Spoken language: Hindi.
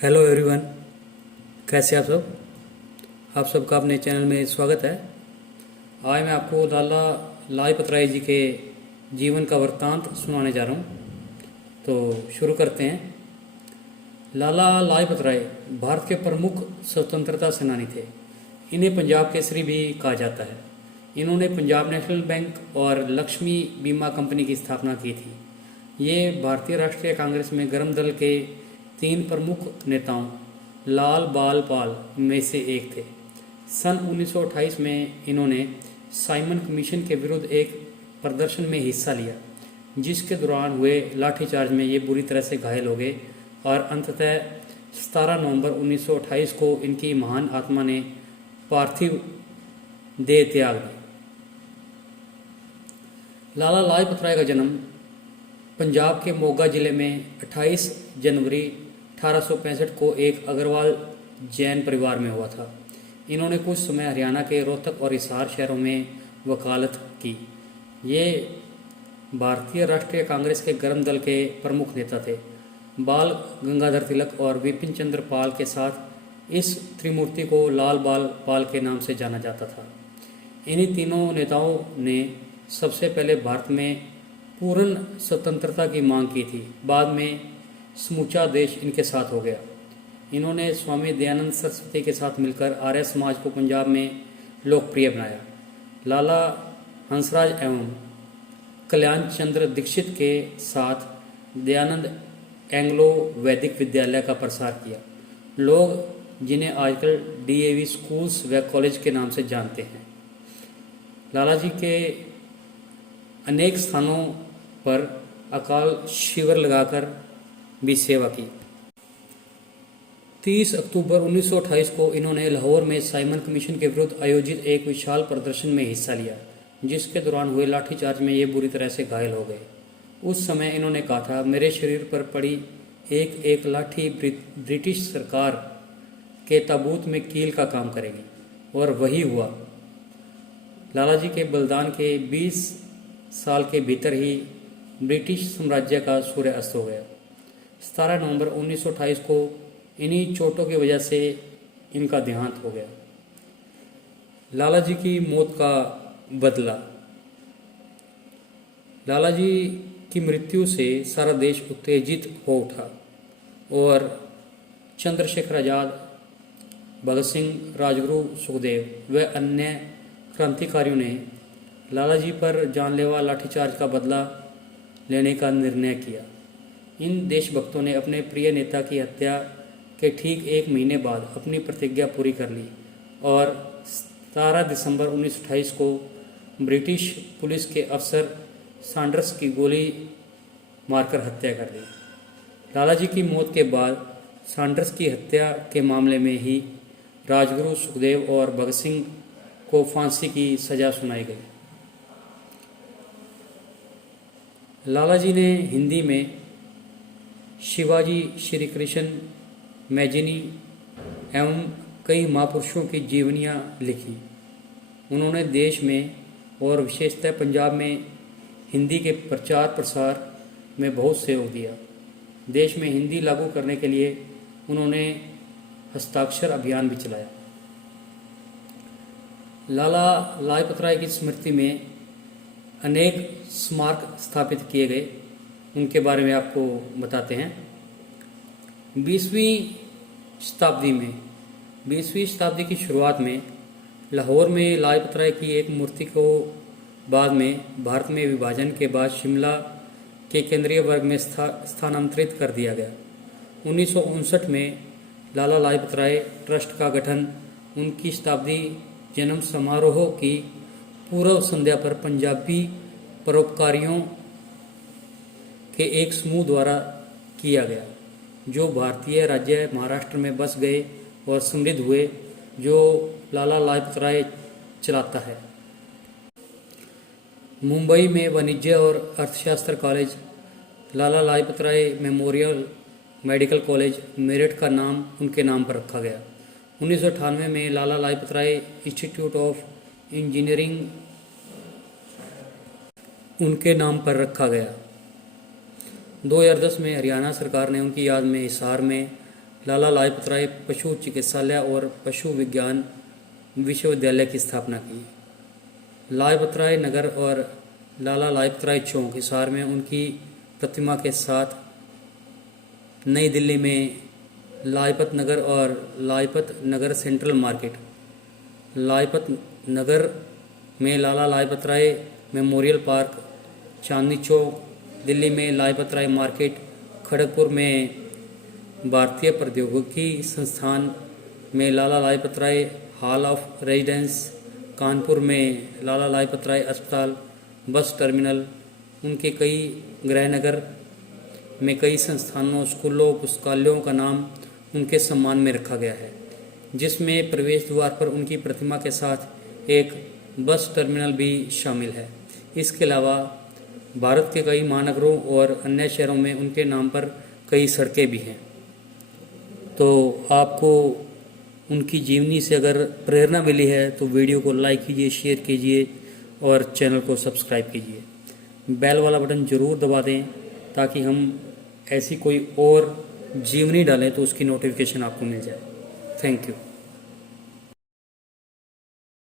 हेलो एवरीवन, कैसे आप सब। आप सबका अपने चैनल में स्वागत है। आज मैं आपको लाला लाजपत राय जी के जीवन का वृत्तांत सुनाने जा रहा हूँ। तो शुरू करते हैं। लाला लाजपत राय भारत के प्रमुख स्वतंत्रता सेनानी थे। इन्हें पंजाब केसरी भी कहा जाता है। इन्होंने पंजाब नेशनल बैंक और लक्ष्मी बीमा कंपनी की स्थापना की थी। ये भारतीय राष्ट्रीय कांग्रेस में गर्म दल के 3 प्रमुख नेताओं लाल बाल पाल में से एक थे। सन 1928 में इन्होंने साइमन कमीशन के विरुद्ध एक प्रदर्शन में हिस्सा लिया, जिसके दौरान हुए लाठीचार्ज में ये बुरी तरह से घायल हो गए और अंततः 17 नवंबर 1928 को इनकी महान आत्मा ने पार्थिव देह त्याग दी। लाला लाजपत राय का जन्म पंजाब के मोगा जिले में 28 जनवरी 1865 को एक अग्रवाल जैन परिवार में हुआ था। इन्होंने कुछ समय हरियाणा के रोहतक और हिसार शहरों में वकालत की। ये भारतीय राष्ट्रीय कांग्रेस के गर्म दल के प्रमुख नेता थे। बाल गंगाधर तिलक और विपिन चंद्र पाल के साथ इस त्रिमूर्ति को लाल बाल पाल के नाम से जाना जाता था। इन्हीं तीनों नेताओं ने सबसे पहले भारत में पूर्ण स्वतंत्रता की मांग की थी। बाद में समूचा देश इनके साथ हो गया। इन्होंने स्वामी दयानंद सरस्वती के साथ मिलकर आर्य समाज को पंजाब में लोकप्रिय बनाया। लाला हंसराज एवं कल्याण चंद्र दीक्षित के साथ दयानंद एंग्लो वैदिक विद्यालय का प्रसार किया। लोग जिन्हें आजकल डीएवी स्कूल्स व कॉलेज के नाम से जानते हैं। लाला जी के अनेक स्थानों पर अकाल शिविर लगाकर भी सेवा की। 30 अक्टूबर 1928 को इन्होंने लाहौर में साइमन कमीशन के विरुद्ध आयोजित एक विशाल प्रदर्शन में हिस्सा लिया, जिसके दौरान हुए लाठीचार्ज में ये बुरी तरह से घायल हो गए। उस समय इन्होंने कहा था, मेरे शरीर पर पड़ी एक एक लाठी ब्रिटिश सरकार के ताबूत में कील का काम करेगी। और वही हुआ। लाला जी के बलिदान के 20 साल के भीतर ही ब्रिटिश साम्राज्य का सूर्य अस्त हो गया। 17 नवंबर 1928 को इन्हीं चोटों की वजह से इनका देहांत हो गया। लाला जी की मौत का बदला। लाला जी की मृत्यु से सारा देश उत्तेजित हो उठा और चंद्रशेखर आजाद, भगत सिंह, राजगुरु, सुखदेव व अन्य क्रांतिकारियों ने लाला जी पर जानलेवा लाठीचार्ज का बदला लेने का निर्णय किया। इन देशभक्तों ने अपने प्रिय नेता की हत्या के ठीक 1 महीने बाद अपनी प्रतिज्ञा पूरी कर ली और 17 दिसंबर 1928 को ब्रिटिश पुलिस के अफसर सैंडर्स की गोली मारकर हत्या कर दी। लाला जी की मौत के बाद सैंडर्स की हत्या के मामले में ही राजगुरु, सुखदेव और भगत सिंह को फांसी की सजा सुनाई गई। लाला जी ने हिंदी में शिवाजी, श्री कृष्ण, मैजिनी एवं कई महापुरुषों की जीवनियाँ लिखी। उन्होंने देश में और विशेषतः पंजाब में हिंदी के प्रचार प्रसार में बहुत सहयोग दिया। देश में हिंदी लागू करने के लिए उन्होंने हस्ताक्षर अभियान भी चलाया। लाला लाजपत राय की स्मृति में अनेक स्मारक स्थापित किए गए। उनके बारे में आपको बताते हैं। 20वीं शताब्दी की शुरुआत में लाहौर में लाजपत राय की एक मूर्ति को बाद में भारत में विभाजन के बाद शिमला के केंद्रीय वर्ग में स्थानांतरित कर दिया गया। 1959 में लाला लाजपत राय ट्रस्ट का गठन उनकी शताब्दी जन्म समारोह की पूर्व संध्या पर पंजाबी परोपकारियों के एक समूह द्वारा किया गया, जो भारतीय राज्य महाराष्ट्र में बस गए और समृद्ध हुए, जो लाला लाजपत राय चलाता है। मुंबई में वाणिज्य और अर्थशास्त्र college, Lala Lajpat Rai memorial medical college Meerut का नाम उनके नाम पर रखा गया। 1998 में Lala Lajpat Rai institute of engineering उनके नाम पर रखा गया। 2010 में हरियाणा सरकार ने उनकी याद में हिसार में लाला लाजपत राय पशु चिकित्सालय और पशु विज्ञान विश्वविद्यालय की स्थापना की। लाजपत राय नगर और लाला लाजपत राय चौक हिसार में उनकी प्रतिमा के साथ नई दिल्ली में लाजपत नगर और लाजपत नगर सेंट्रल मार्केट, लाजपत नगर में लाला लाजपत राय मेमोरियल पार्क, चांदनी चौक दिल्ली में लाजपत राय मार्केट, खड़गपुर में भारतीय प्रौद्योगिकी संस्थान में Lala Lajpat Rai hall of residence, Kanpur में लाला लाजपत राय अस्पताल, बस टर्मिनल, उनके कई गृहनगर में कई संस्थानों, स्कूलों, पुस्तकालयों का नाम उनके सम्मान में रखा गया है, जिसमें प्रवेश द्वार पर उनकी प्रतिमा के साथ एक बस टर्मिनल भी शामिल है। इसके अलावा भारत के कई महानगरों और अन्य शहरों में उनके नाम पर कई सड़कें भी हैं। तो आपको उनकी जीवनी से अगर प्रेरणा मिली है तो वीडियो को लाइक कीजिए, शेयर कीजिए और चैनल को सब्सक्राइब कीजिए। बेल वाला बटन ज़रूर दबा दें ताकि हम ऐसी कोई और जीवनी डालें तो उसकी नोटिफिकेशन आपको मिल जाए। Thank you.